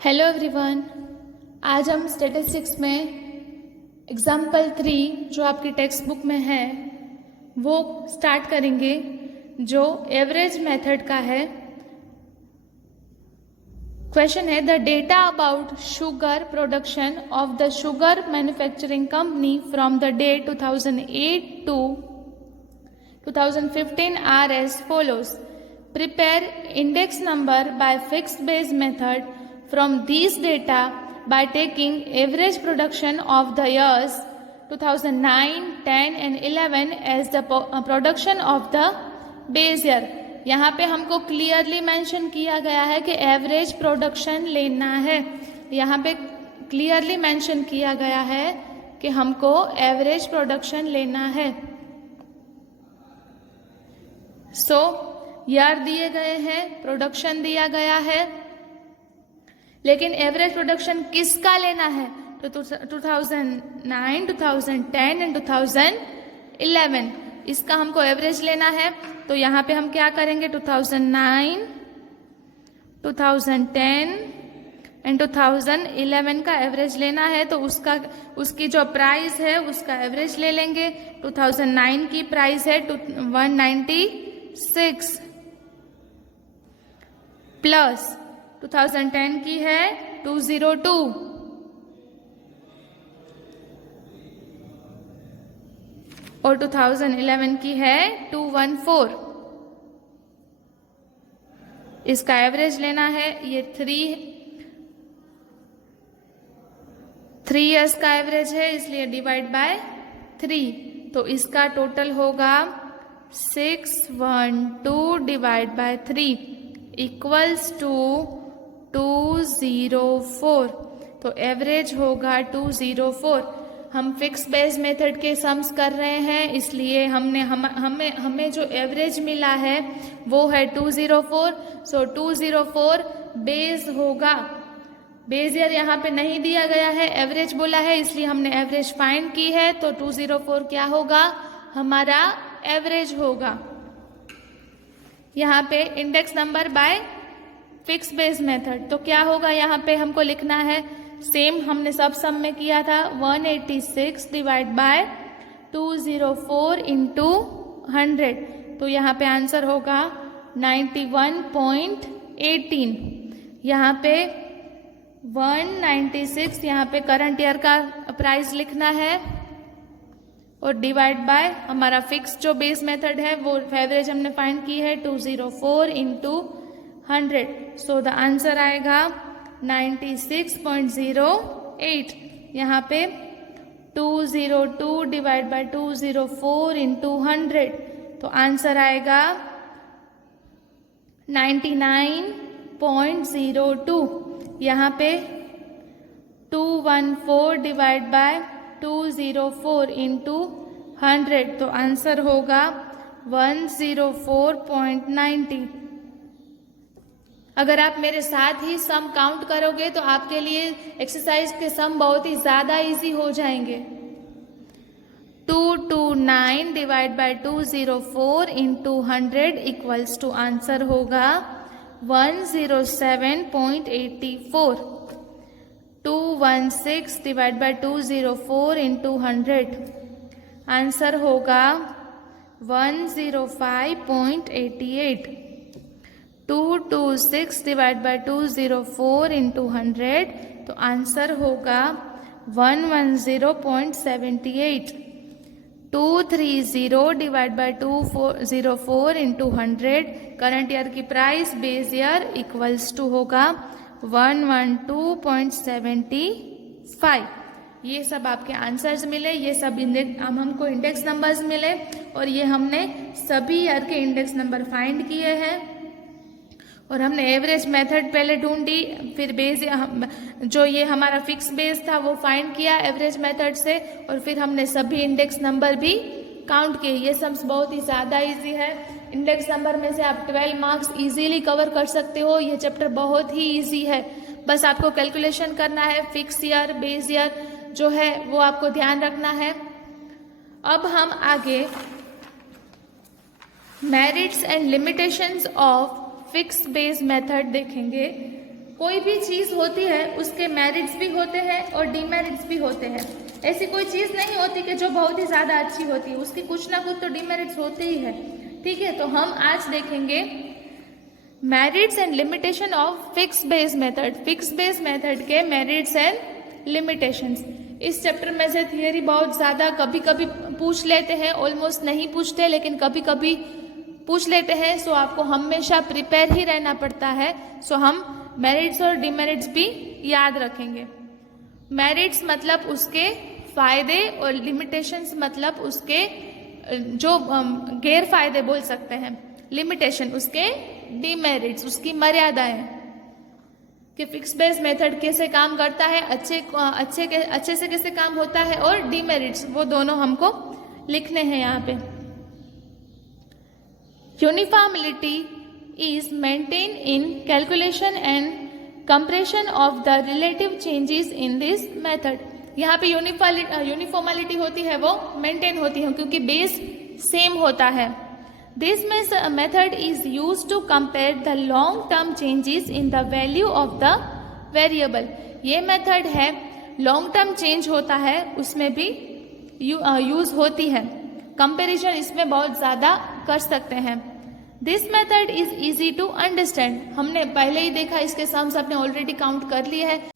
Hello everyone. आज हम statistics में एग्जाम्पल 3 जो आपकी टेक्स्ट बुक में है वो स्टार्ट करेंगे, जो एवरेज मेथड का है। क्वेश्चन है, the data about sugar production of the sugar manufacturing company from the day 2008 to 2015 are as follows. Prepare index number by fixed base method from these data by taking average production of the years 2009, 10 and 11 as the production of the base year. यहाँ पे हमको clearly mention किया गया है कि average production लेना है। यहाँ पे क्लियरली मेंशन किया गया है कि हमको एवरेज प्रोडक्शन लेना है। सो ईयर दिए गए हैं, प्रोडक्शन दिया गया है, लेकिन एवरेज प्रोडक्शन किसका लेना है? तो 2009, 2010 एंड 2011 इसका हमको एवरेज लेना है। तो यहाँ पे हम क्या करेंगे? 2009, 2010 एंड 2011 का एवरेज लेना है। तो उसकी जो प्राइस है उसका एवरेज ले लेंगे। 2009 की प्राइस है 196 प्लस 2010 की है 202 और 2011 की है 214। इसका एवरेज लेना है। ये 3 इयर्स का एवरेज है, इसलिए डिवाइड बाय 3। तो इसका टोटल होगा 612 डिवाइड बाय 3 इक्वल्स टू 204। तो एवरेज होगा 204। हम फिक्स बेस मेथड के सम्स कर रहे हैं, इसलिए हमें जो एवरेज मिला है वो है 204। सो 204 बेस होगा। बेस ईयर यहाँ पे नहीं दिया गया है, एवरेज बोला है, इसलिए हमने एवरेज फाइंड की है। तो 204 क्या होगा? हमारा एवरेज होगा। यहाँ पे index number by fix base method. तो क्या होगा? यहाँ पे हमको लिखना है सेम हमने सब सम में किया था, 186 डिवाइड बाय 204 इंटू 100। तो यहाँ पे आंसर होगा 91.18। यहाँ पे 196 यहाँ पे करंट ईयर का प्राइस लिखना है और डिवाइड बाय हमारा फिक्स जो बेस मेथड है वो एवरेज हमने फाइंड की है 204 इंटू 100। सो द आंसर आएगा 96.08। यहाँ पे 202 डिवाइड बाय 204 इंटू 100। तो आंसर आएगा 99.02। यहाँ पे 214 डिवाइड बाय 204 इंटू 100। तो आंसर होगा 104.90। अगर आप मेरे साथ ही सम काउंट करोगे तो आपके लिए एक्सरसाइज के सम बहुत ही ज्यादा इजी हो जाएंगे। 229 divide by 204 into 100 equals to answer होगा 107.84। 216 डिवाइड बाय 204 इंटू 100 आंसर होगा 105.88। 226 डिवाइड बाय 204 इंटू 100 तो आंसर होगा 110.78। 230 divide by 204 into 100 current year की price base year equals to होगा 112.75। ये सब आपके आंसर्स मिले, ये सब हमको इंडेक्स नंबर्स मिले और ये हमने सभी ईयर के इंडेक्स नंबर फाइंड किए हैं। और हमने एवरेज मेथड पहले ढूंढी, फिर बेस जो ये हमारा फिक्स बेस था वो फाइंड किया एवरेज मेथड से, और फिर हमने सभी इंडेक्स नंबर भी काउंट किए। ये सम्स बहुत ही ज़्यादा इजी है। इंडेक्स नंबर में से आप 12 मार्क्स इजीली कवर कर सकते हो। ये चैप्टर बहुत ही इजी है, बस आपको कैलकुलेशन करना है। फिक्स ईयर, बेस ईयर जो है वो आपको ध्यान रखना है। अब हम आगे merits and limitations of fix base method देखेंगे। कोई भी चीज़ होती है उसके मेरिट्स भी होते हैं और डीमेरिट्स भी होते हैं। ऐसी कोई चीज़ नहीं होती कि जो बहुत ही ज़्यादा अच्छी होती है, उसकी कुछ ना कुछ तो डीमेरिट्स होते ही है। ठीक है, तो हम आज देखेंगे merits and limitation of fix base method. Fix base method के मेरिट्स एंड लिमिटेशंस। इस चैप्टर में से थियरी बहुत ज़्यादा कभी कभी पूछ लेते हैं, ऑलमोस्ट नहीं पूछते लेकिन कभी कभी पूछ लेते हैं। सो आपको हमेशा प्रिपेयर ही रहना पड़ता है। सो हम मेरिट्स और डिमेरिट्स भी याद रखेंगे। मेरिट्स मतलब उसके फायदे और लिमिटेशंस मतलब उसके जो गैर फायदे बोल सकते हैं। लिमिटेशन उसके डिमेरिट्स, उसकी मर्यादाएं कि फिक्स बेस मेथड कैसे काम करता है, अच्छे से कैसे काम होता है, और डिमेरिट्स वो दोनों हमको लिखने हैं यहाँ पे। यूनिफॉर्मिलिटी is maintained in calculation and compression of the relative changes in this method। यहाँ पे यूनिफॉर्मिलिटी होती है, वो मेंटेन होती है क्योंकि बेस सेम होता है। This method is used to compare the long term changes in the value of the variable। ये मेथड है, लॉन्ग टर्म चेंज होता है उसमें भी यूज होती है। कंपेरिजन इसमें बहुत ज़्यादा कर सकते हैं। This method is easy to understand. हमने पहले ही देखा, इसके सम्स अपने ऑलरेडी काउंट कर लिए है।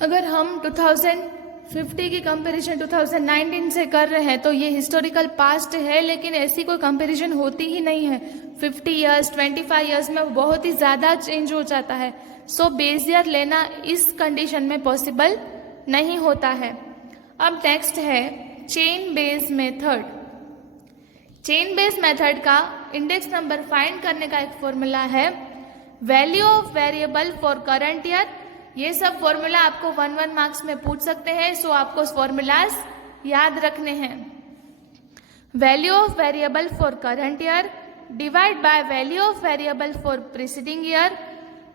अगर हम 2050 की कंपैरिजन 2019 से कर रहे हैं तो ये हिस्टोरिकल पास्ट है, लेकिन ऐसी कोई कंपैरिजन होती ही नहीं है। 50 ईयर्स 25 ईयर्स में बहुत ही ज़्यादा चेंज हो जाता है। सो बेस ईयर लेना इस कंडीशन में पॉसिबल नहीं होता है। अब नेक्स्ट है chain base method. Chain base method का इंडेक्स नंबर फाइंड करने का एक फॉर्मूला है value of variable for current year. ये सब फॉर्मूला आपको 1 मार्क्स में पूछ सकते हैं, सो आपको फॉर्मूलाज याद रखने हैं। Value of variable for current year divide by value of variable for preceding year.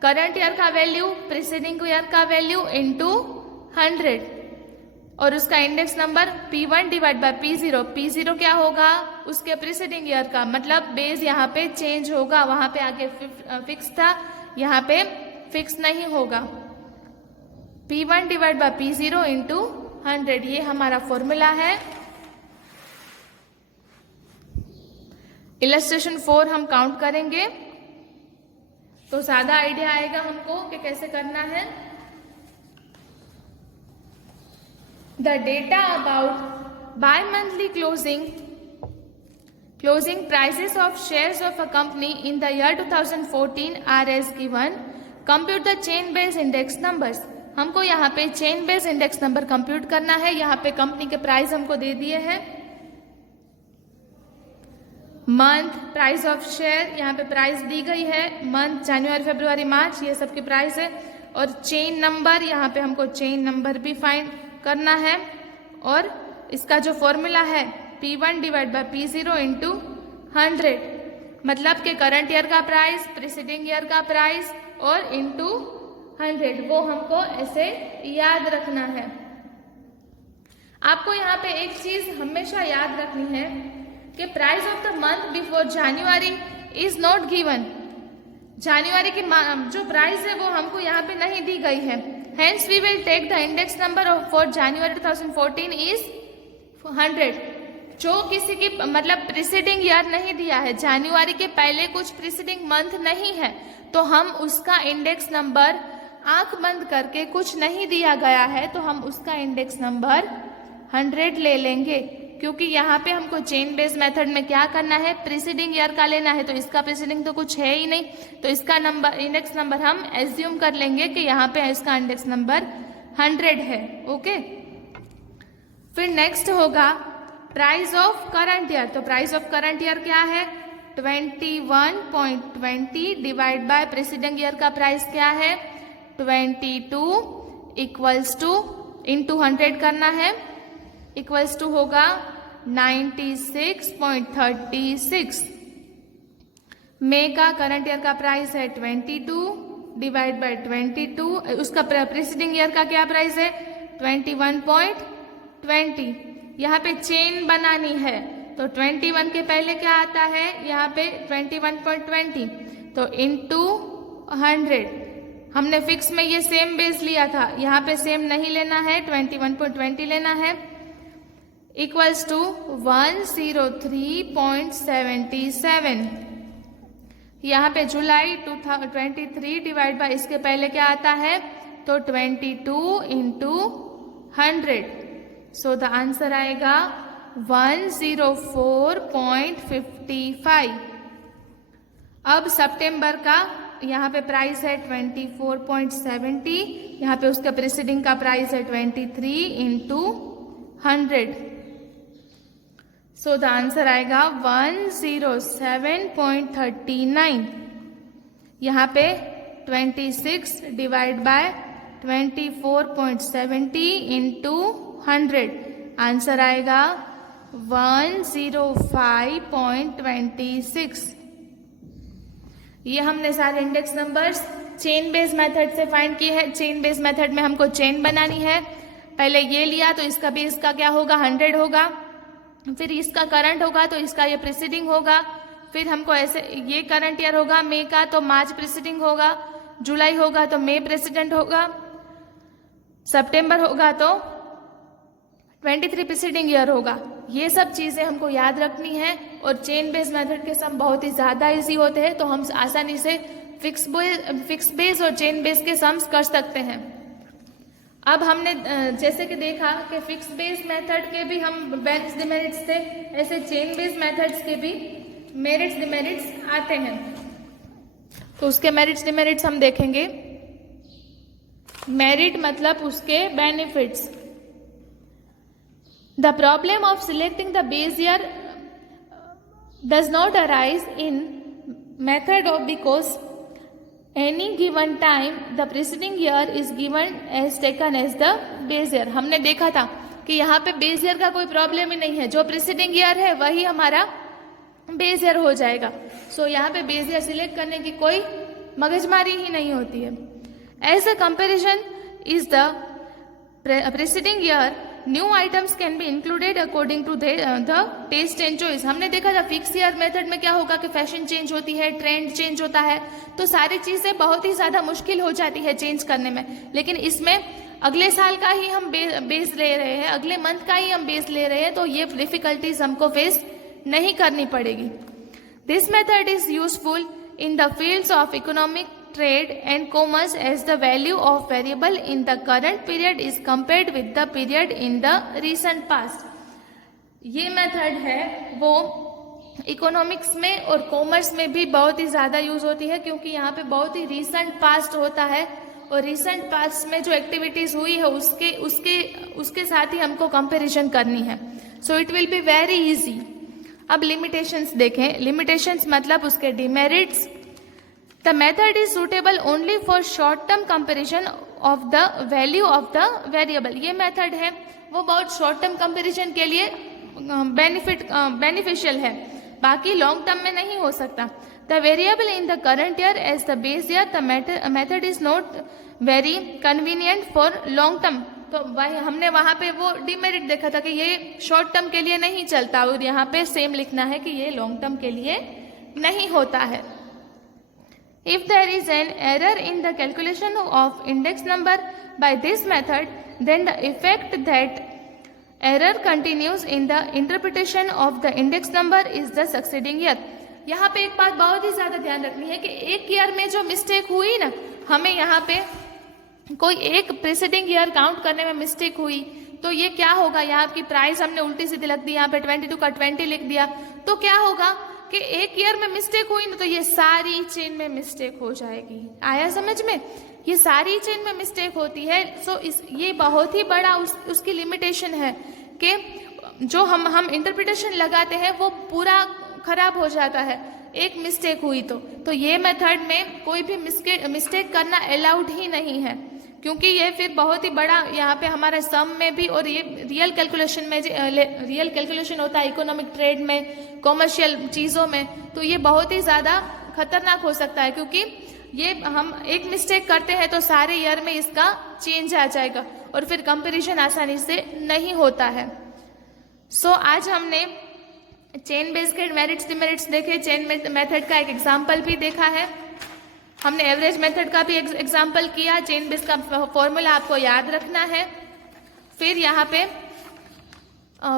Current year का वैल्यू प्रीसीडिंग ईयर का वैल्यू इनटू 100 और उसका index number P1 divide by P0। P0 क्या होगा? उसके प्रीसीडिंग ईयर का, मतलब बेस यहाँ पे चेंज होगा। वहां पे आगे फिक्स था, यहाँ पे फिक्स नहीं होगा। P1 divide by P0 into 100, ये हमारा फॉर्मूला है। इलस्ट्रेशन 4 हम काउंट करेंगे तो ज्यादा आइडिया आएगा हमको कि कैसे करना है। The data about bi-monthly closing prices of shares of a company in the year 2014 are as given। Compute the chain based index numbers। हमको यहाँ पे chain base index number compute करना है। यहाँ पे कंपनी के प्राइस हमको दे दिए हैं, मंथ, प्राइस ऑफ शेयर, यहाँ पे प्राइस दी गई है, मंथ जनवरी फरवरी मार्च, ये सब के प्राइस है। और चेन नंबर, यहाँ पे हमको चेन नंबर भी फाइंड करना है। और इसका जो फॉर्मूला है P1 divide by P0 into 100, मतलब कि करंट ईयर का प्राइस, प्रीसीडिंग ईयर का प्राइस और इंटू 100, वो हमको ऐसे याद रखना है। आपको यहाँ पे एक चीज हमेशा याद रखनी है कि price of the month before January is not given. जनवरी की जो प्राइस है वो हमको यहाँ पे नहीं दी गई है। Hence we will take the index number of for January 2014 is 100। जो किसी की मतलब प्रीसीडिंग ईयर नहीं दिया है, जनवरी के पहले कुछ प्रीसीडिंग मंथ नहीं है, तो हम उसका इंडेक्स नंबर आंख बंद करके, कुछ नहीं दिया गया है तो हम उसका इंडेक्स नंबर 100 ले लेंगे। क्योंकि यहाँ पे हमको चेन बेस मेथड में क्या करना है, प्रीसीडिंग ईयर का लेना है, तो इसका प्रीसीडिंग तो कुछ है ही नहीं, तो इसका नंबर इंडेक्स नंबर हम एज्यूम कर लेंगे कि यहाँ पे इसका इंडेक्स नंबर 100 है। ओके, फिर नेक्स्ट होगा प्राइस ऑफ करंट ईयर। तो प्राइस ऑफ करंट ईयर क्या है? 21.20 डिवाइड बाय प्रीसीडिंग ईयर का प्राइस क्या है? 22 इक्वल्स टू इंटू 100 करना है, इक्वल्स टू होगा 96.36। मई का करंट ईयर का प्राइस है 22 डिवाइड बाय 22, उसका प्रीसीडिंग ईयर का क्या प्राइस है? 21.20। यहाँ पे चेन बनानी है तो 21 के पहले क्या आता है? यहाँ पे 21.20, तो इंटू 100 हमने फिक्स में ये सेम बेस लिया था, यहाँ पे सेम नहीं लेना है, 21.20 लेना है, इक्वल्स टू 103.77। यहाँ पे जुलाई 2023 डिवाइड बाय इसके पहले क्या आता है, तो 22 इंटू 100। सो द आंसर आएगा 104.55। अब सितंबर का यहाँ पे प्राइस है 24.70, यहाँ पे उसका प्रीसीडिंग का प्राइस है 23 इंटू 100। सो द आंसर आएगा 107.39। यहाँ पे 26 डिवाइड बाय 24.70 इंटू 100, आंसर आएगा 105.26। ये हमने सारे index numbers chain base method से फाइंड किए हैं। चेन बेस मेथड में हमको चेन बनानी है। पहले ये लिया तो इसका बेस का क्या होगा, 100 होगा, फिर इसका करंट होगा तो इसका ये प्रीसीडिंग होगा, फिर हमको ऐसे ये करंट ईयर होगा मई का तो मार्च प्रीसीडिंग होगा, जुलाई होगा तो मई प्रेसिडेंट होगा, सितंबर होगा तो 23 प्रीसीडिंग ईयर होगा। ये सब चीजें हमको याद रखनी है और चेन बेस मेथड के सम बहुत ही ज्यादा इजी होते हैं, तो हम आसानी से फिक्स बेस और चेन बेस के सम्स कर सकते हैं। अब हमने जैसे कि देखा कि फिक्स बेस मेथड के भी हम बेनिफिट्स डिमेरिट्स थे, ऐसे चेन बेस मेथड्स के भी मेरिट्स डिमेरिट्स आते हैं। तो उसके मेरिट्स डिमेरिट्स हम देखेंगे। मेरिट मतलब उसके benefits. The problem of selecting the base year does not arise in method of because any given time the preceding year is given as taken as the base year। हमने देखा था कि यहाँ पे बेस ईयर का कोई problem ही नहीं है, जो प्रीसीडिंग ईयर है वही हमारा बेस ईयर हो जाएगा। सो यहाँ पे बेस ईयर सिलेक्ट करने की कोई मगजमारी ही नहीं होती है। As a comparison is the preceding year, new items can be included according to the taste and choice. हमने देखा था फिक्स ईयर मेथड में क्या होगा कि फैशन चेंज होती है, ट्रेंड चेंज होता है, तो सारी चीजें बहुत ही ज्यादा मुश्किल हो जाती है चेंज करने में। लेकिन इसमें अगले साल का ही हम बेस ले रहे हैं, अगले मंथ का ही हम बेस ले रहे हैं, तो ये डिफिकल्टीज हमको फेस नहीं करनी पड़ेगी। This method is useful in the fields of economic, trade and commerce as the value of variable in the current period is compared with the period in the recent past। ये method है वो economics में और commerce में भी बहुत ही ज्यादा use होती है, क्योंकि यहाँ पे बहुत ही रिसेंट पास्ट होता है और रिसेंट पास्ट में जो एक्टिविटीज हुई है उसके साथ ही हमको कंपैरिजन करनी है। So it will be very easy. अब लिमिटेशंस देखें। लिमिटेशंस मतलब उसके demerits. The method is suitable only for short-term comparison of the value of the variable। ये मेथड है वो बहुत शॉर्ट टर्म कंपैरिजन के लिए बेनिफिशियल है, बाकी लॉन्ग टर्म में नहीं हो सकता। The variable in the current year as the base year, the method is not very convenient for long term. तो वही हमने वहां पे वो डिमेरिट देखा था कि ये शॉर्ट टर्म के लिए नहीं चलता, और यहाँ पे सेम लिखना है कि ये लॉन्ग टर्म के लिए नहीं होता है। If there is an error in the calculation of index number by this method, then the effect that error continues in the interpretation of the index number is the succeeding year। यहाँ पे एक बात बहुत ही ज्यादा ध्यान रखनी है कि एक ईयर में जो मिस्टेक हुई ना, हमें यहाँ पे कोई एक प्रीसीडिंग ईयर काउंट करने में मिस्टेक हुई तो ये क्या होगा, यहाँ की प्राइस हमने उल्टी सीधी लिख दी, यहाँ पे 22 का 20 लिख दिया, तो क्या होगा कि एक ईयर में मिस्टेक हुई ना तो ये सारी चेन में मिस्टेक हो जाएगी। आया समझ में? ये सारी चेन में मिस्टेक होती है। सो ये बहुत ही बड़ा उसकी लिमिटेशन है कि जो हम इंटरप्रिटेशन लगाते हैं वो पूरा खराब हो जाता है एक मिस्टेक हुई तो ये मेथड में कोई भी मिस्टेक करना अलाउड ही नहीं है, क्योंकि ये फिर बहुत ही बड़ा यहाँ पे हमारे सम में भी और ये रियल कैलकुलेशन होता है इकोनॉमिक ट्रेड में, कॉमर्शियल चीजों में, तो ये बहुत ही ज्यादा खतरनाक हो सकता है, क्योंकि ये हम एक मिस्टेक करते हैं तो सारे ईयर में इसका चेंज आ जाएगा और फिर कंपैरिजन आसानी से नहीं होता है। सो आज हमने चेन बेस्ड मेरिट्स डिमेरिट्स देखे, चेन मेथड का एक एग्जाम्पल भी देखा है। हमने एवरेज मेथड का भी एग्जाम्पल किया, चेन बेस का फॉर्मूला आपको याद रखना है। फिर यहाँ पे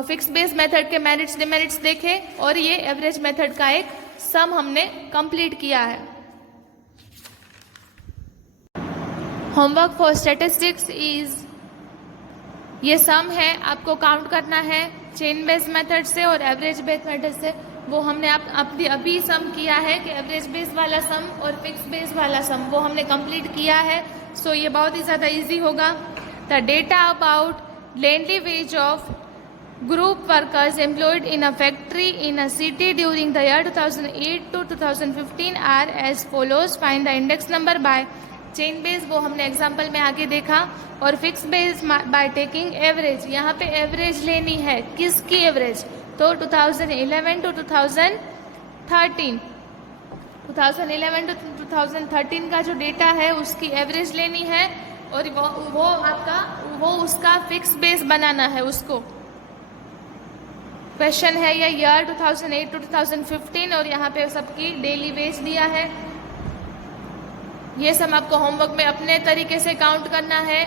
फिक्स बेस मेथड के मेरिट्स डिमेरिट्स देखे और ये एवरेज मेथड का एक सम हमने कंप्लीट किया है। होमवर्क फॉर स्टैटिस्टिक्स इज, ये सम है, आपको काउंट करना है चेन बेस मेथड से और एवरेज बेस मेथड से। वो हमने अभी सम किया है कि एवरेज बेस वाला सम और फिक्स बेस वाला सम, वो हमने कंप्लीट किया है। सो ये बहुत ही ज़्यादा इजी होगा। The data about daily ways of group workers employed in a factory in a city during the year 2008 to 2015 are as follows. Find the index number by chain base, वो हमने example में आगे देखा। और fix base by taking average, यहाँ पे average लेनी है, किसकी एवरेज? तो 2011 टू 2013, 2011 टू 2013 का जो डेटा है उसकी एवरेज लेनी है और वो उसका फिक्स बेस बनाना है उसको। क्वेश्चन है ये ईयर 2008 टू 2015 और यहाँ पे सबकी डेली वेज दिया है। ये सब आपको होमवर्क में अपने तरीके से काउंट करना है।